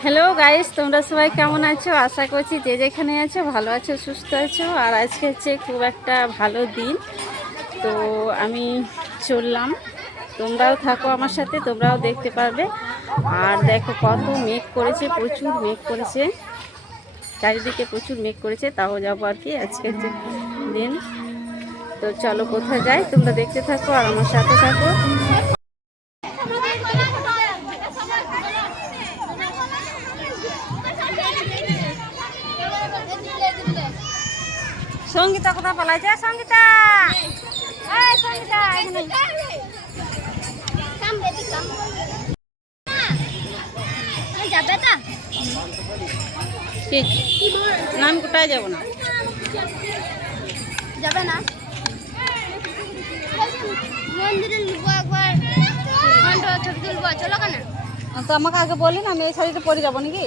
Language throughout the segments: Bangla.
হ্যালো গাইস তোমরা সবাই কেমন আছো? আশা করছি যে যেখানে আছো, ভালো আছো, সুস্থ আছো। আর আজকে হচ্ছে খুব একটা ভালো দিন। তো আমি চললাম। তোমরাও থাকো আমার সাথে, তোমরাও দেখতে পারবে। আর দেখো কত মেঘ করেছে, প্রচুর মেঘ করেছে। চারিদিকে প্রচুর মেঘ করেছে, তাও যাব আর কি আজকে হচ্ছে দিন। তো চলো কোথায় যাই, তোমরা দেখতে থাকো আর আমার সাথে থাকো। সঙ্গীতা কোথা পালাইছে সঙ্গীতা? এই সঙ্গীতা এখানে। যাবে তা ঠিক না। আমি কোথায় যাব না? যাবে না। মন্দিরে নিবো একবার। ঘণ্টা ছবি তুলবো। চলো কেন? তো আমাকে আগে বললি না আমি এই শাড়িটা পরে যাব নাকি?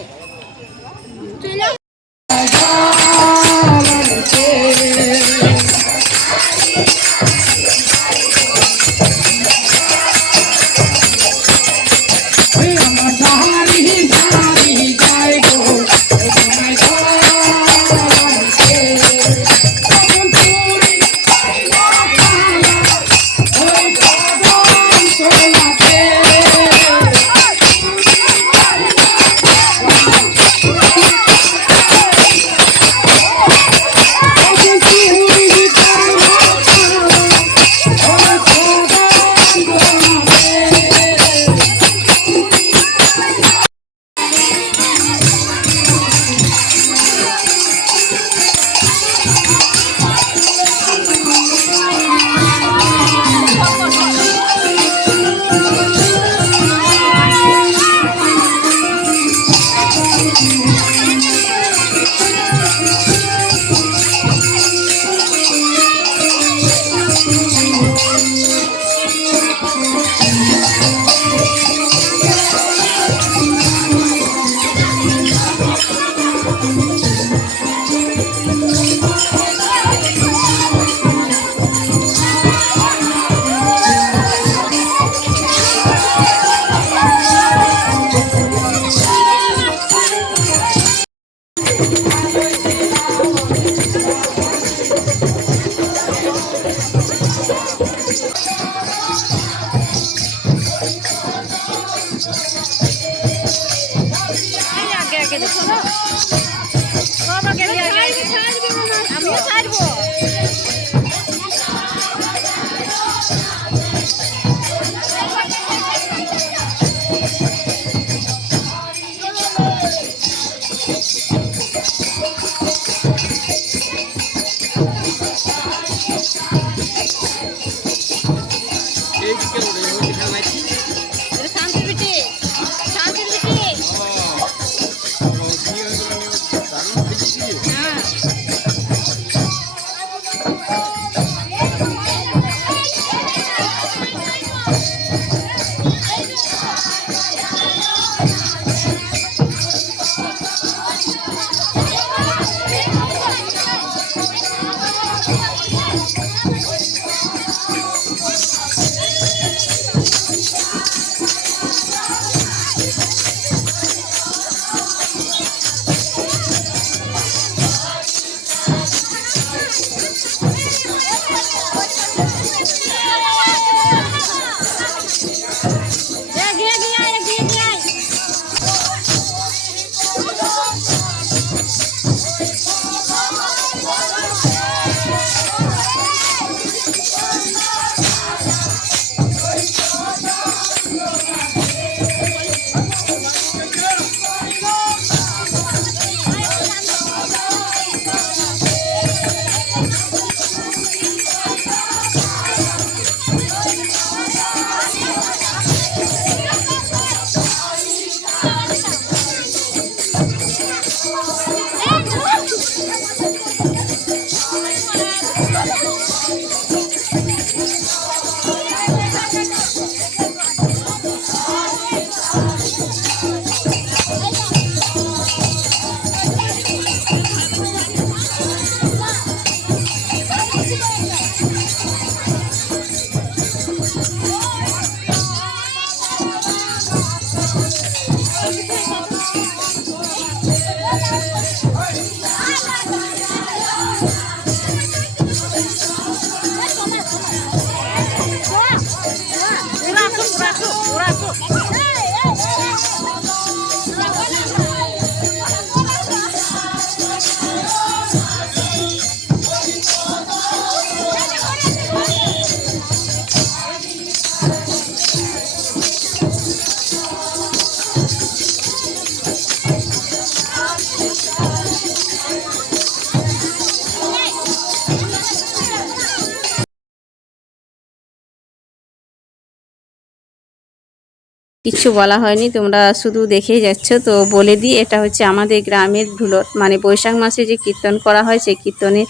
কিচ্ছু বলা হয়নি, তোমরা শুধু দেখেই যাচ্ছ। তো বলে দিই, এটা হচ্ছে আমাদের গ্রামের ঢুলট। মানে বৈশাখ মাসে যে কীর্তন করা হয়, সেই কীর্তনে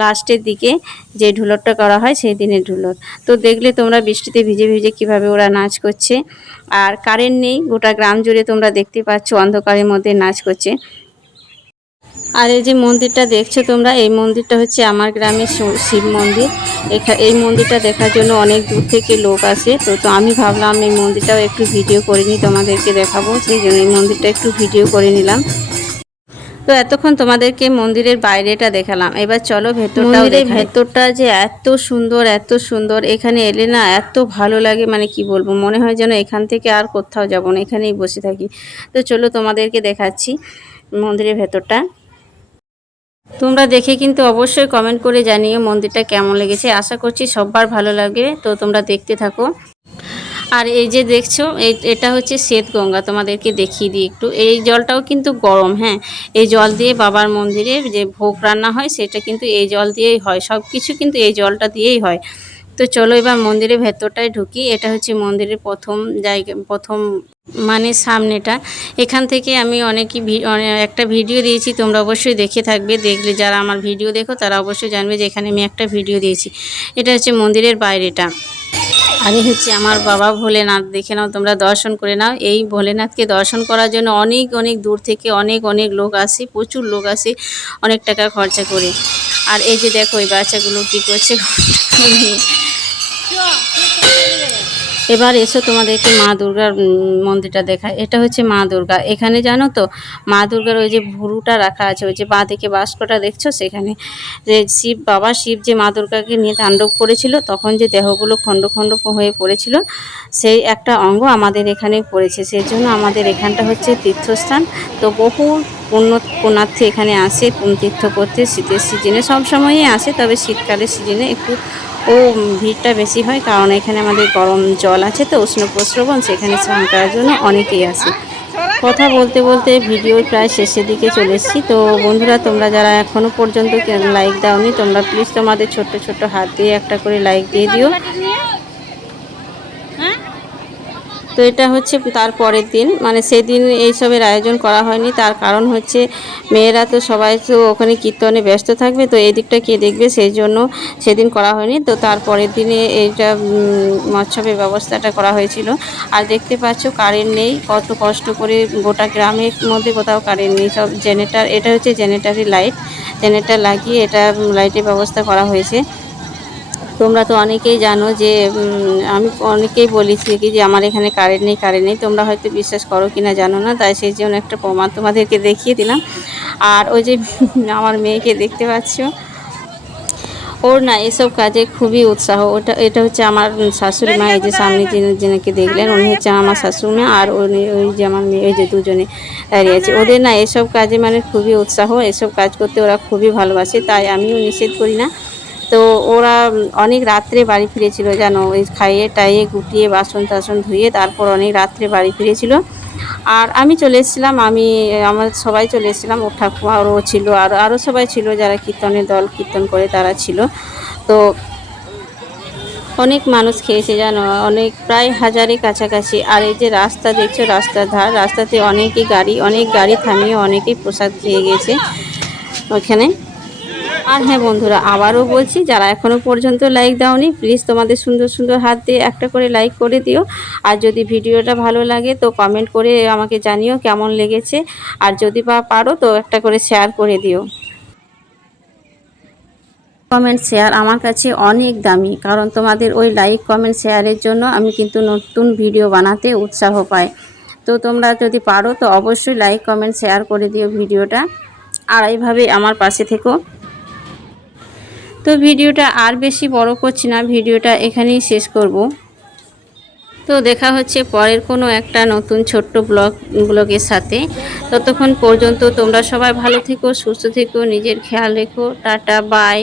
লাস্টের দিকে যে ঢুলটটা করা হয়, সেই দিনের ঢুলট। তো দেখলে তোমরা বৃষ্টিতে ভিজে ভিজে কীভাবে ওরা নাচ করছে। আর কারেন্ট নেই, গোটা গ্রাম জুড়ে তোমরা দেখতে পাচ্ছ, অন্ধকারের মধ্যে নাচ করছে। আর এই যে মন্দিরটা দেখছ তোমরা এই মন্দিরটা হচ্ছে আমার গ্রামের শিব মন্দির। এখা- এই মন্দিরটা দেখার জন্য অনেক দূর থেকে লোক আসে। তো তো আমি ভাবলাম এই মন্দিরটাও একটু ভিডিও করে নিই তোমাদেরকে দেখাবো। সেই জন্য এই মন্দিরটা একটু ভিডিও করে নিলাম। তো এতক্ষণ তোমাদেরকে মন্দিরের বাইরেটা দেখালাম। এবার চলো ভেতরটা ভেতরটা যে এত সুন্দর এত সুন্দর এখানে এলে না এত ভালো লাগে মানে কি বলব মনে হয় যেন এখান থেকে আর কোথাও যাব না এখানেই বসে থাকি। তো চলো তোমাদেরকে দেখাচ্ছি মন্দিরের ভেতরটা। তোমরা দেখে কিন্তু অবশ্যই কমেন্ট করে জানিও মন্দিরটা কেমন লেগেছে। আশা করছি সবার ভালো লাগে তো তোমরা দেখতে থাকো। আর এই যে দেখছ এটা হচ্ছে শ্বেত গঙ্গা। তোমাদেরকে দেখিয়ে দিই একটু। এই জলটাও কিন্তু গরম হ্যাঁ? এই জল দিয়ে বাবার মন্দিরে যে ভোগ রান্না হয়, সেটা কিন্তু এই জল দিয়েই হয়। সব কিছু কিন্তু এই জলটা দিয়েই হয়। তো চলো এবার মন্দিরের ভেতরটায় ঢুকি। এটা হচ্ছে মন্দিরের প্রথম জায়গা, প্রথম মানে সামনেটা। এখান থেকে আমি অনেকই একটা ভিডিও দিয়েছি, তোমরা অবশ্যই দেখে থাকবে। দেখলে যারা আমার ভিডিও দেখো, তারা অবশ্যই জানবে যে এখানে আমি একটা ভিডিও দিয়েছি। এটা হচ্ছে মন্দিরের বাইরেটা। আর হচ্ছে আমার বাবা ভোলেনাথ, দেখে নাও তোমরা দর্শন করে নাও। এই ভোলেনাথকে দর্শন করার জন্য অনেক অনেক দূর থেকে অনেক অনেক লোক আসে, প্রচুর লোক আসে, অনেক টাকা খরচা করে। আর এই যে দেখো, এই বাচ্চাগুলো কী করছে? এবার এসো তোমাদেরকে মা দুর্গার মন্দিরটা দেখায় এটা হচ্ছে মা দুর্গা। এখানে জানো তো, মা দুর্গার ওই যে ভুরুটা রাখা আছে, ওই যে বাঁ দিকে বাস্কটা দেখছ সেখানে? যে শিব, বাবা শিব যে মা দুর্গাকে নিয়ে তাণ্ডব করেছিল, তখন যে দেহগুলো খণ্ড খণ্ড হয়ে পড়েছিল, সেই একটা অঙ্গ আমাদের এখানে পড়েছে। সেই জন্য আমাদের এখানটা হচ্ছে তীর্থস্থান। তো বহু পুণ্য পুণ্যার্থী এখানে আসে তীর্থ করতে শীতের সিজনে। সব সময়ই আসে, তবে শীতকালের সিজনে একটু ও ভিড়টা বেশি হয়, কারণ এখানে আমাদের গরম জল আছে তো, উষ্ণ প্রস্রবণ, সেখানে স্নান করার জন্য অনেকেই আসে। কথা বলতে বলতে ভিডিও প্রায় শেষের দিকে চলে এসেছি। তো বন্ধুরা, তোমরা যারা এখনও পর্যন্ত লাইক দাওনি, তোমরা প্লিজ তোমাদের ছোট্ট ছোট্ট হাত দিয়ে একটা করে লাইক দিয়ে দিও হ্যাঁ তো এটা হচ্ছে তার পরের দিন। মানে সেদিন এইসবের আয়োজন করা হয়নি। তার কারণ হচ্ছে মেয়েরা তো সবাই তো ওখানে কীর্তনে ব্যস্ত থাকবে। তো এই দিকটা কে দেখবে সেই জন্য সেদিন করা হয়নি। তো তার পরের দিনে এইটা মৎসবের ব্যবস্থাটা করা হয়েছিল। আর দেখতে পাচ্ছ কারেন্ট নেই। কত কষ্ট করে গোটা গ্রামের মধ্যে কোথাও কারেন্ট নেই। সব জেনারেটার, এটা হচ্ছে জেনারেটারি লাইট। জেনারেটার লাগিয়ে এটা লাইটের ব্যবস্থা করা হয়েছে। তোমরা তো অনেকেই জানো যে আমি অনেকেই বলেছি কি যে, আমার এখানে কারেন্ট নেই কারেন্ট নেই। তোমরা হয়তো বিশ্বাস করো কি না জানো না, তাই সেই জন্য একটা প্রমাণ তোমাদেরকে দেখিয়ে দিলাম। আর ওই যে, আমার মেয়েকে দেখতে পাচ্ছ, ওর না এসব কাজে খুবই উৎসাহ। ওটা, এটা হচ্ছে আমার শাশুড়ি মা, এই যে সামনে যিনি, যিনাকে দেখলেন, উনি হচ্ছে আমার শাশুড়ি মা, আর উনি, ওই যে আমার মেয়ে, ওই যে দুজনে দাঁড়িয়ে আছে। ওদের না এসব কাজে মানে খুবই উৎসাহ, এসব কাজ করতে ওরা খুবই ভালোবাসে, তাই আমিও নিষেধ করি না। তো ওরা অনেক রাত্রে বাড়ি ফিরেছিল জানো ওই খাইয়ে টাইয়ে গুটিয়ে বাসন টাসন ধুয়ে তারপর অনেক রাত্রে বাড়ি ফিরেছিল। আর আমি চলে এসেছিলাম, আমি, আমার সবাই চলে এসেছিলাম, ওর ঠাকুমা ওরও ছিল, আর আরও সবাই ছিল যারা কীর্তনের দল কীর্তন করে তারা ছিল। তো অনেক মানুষ খেয়েছে জানো অনেক, প্রায় হাজারের কাছাকাছি। আর এই যে রাস্তা দেখছ রাস্তার ধার, রাস্তাতে অনেকই গাড়ি, অনেক গাড়ি থামিয়ে অনেকেই প্রসাদ খেয়ে গেছে ওখানে। আর হ্যাঁ বন্ধুরা, আবারও বলছি, যারা এখনও পর্যন্ত লাইক দাওনি প্লিজ তোমাদের সুন্দর সুন্দর হাত দিয়ে একটা করে লাইক করে দিও। আর যদি ভিডিওটা ভালো লাগে, তো কমেন্ট করে আমাকে জানিও কেমন লেগেছে। আর যদি বা পারো, তো একটা করে শেয়ার করে দিও। কমেন্ট শেয়ার আমার কাছে অনেক দামি, কারণ তোমাদের ওই লাইক কমেন্ট শেয়ারের জন্য আমি কিন্তু নতুন ভিডিও বানাতে উৎসাহ পাই। তো তোমরা যদি পারো, তো অবশ্যই লাইক কমেন্ট শেয়ার করে দিও ভিডিওটা। আর এইভাবে আমার পাশে থেকো। তো ভিডিওটা আর বেশি বড় করছি না, ভিডিওটা এখানেই শেষ করব। তো দেখা হচ্ছে পরের কোনো একটা নতুন ছোট্ট ব্লগ, ব্লগের সাথে। ততক্ষণ পর্যন্ত তোমরা সবাই ভালো থেকো, সুস্থ থেকো, নিজের খেয়াল রেখো। Tata, bye.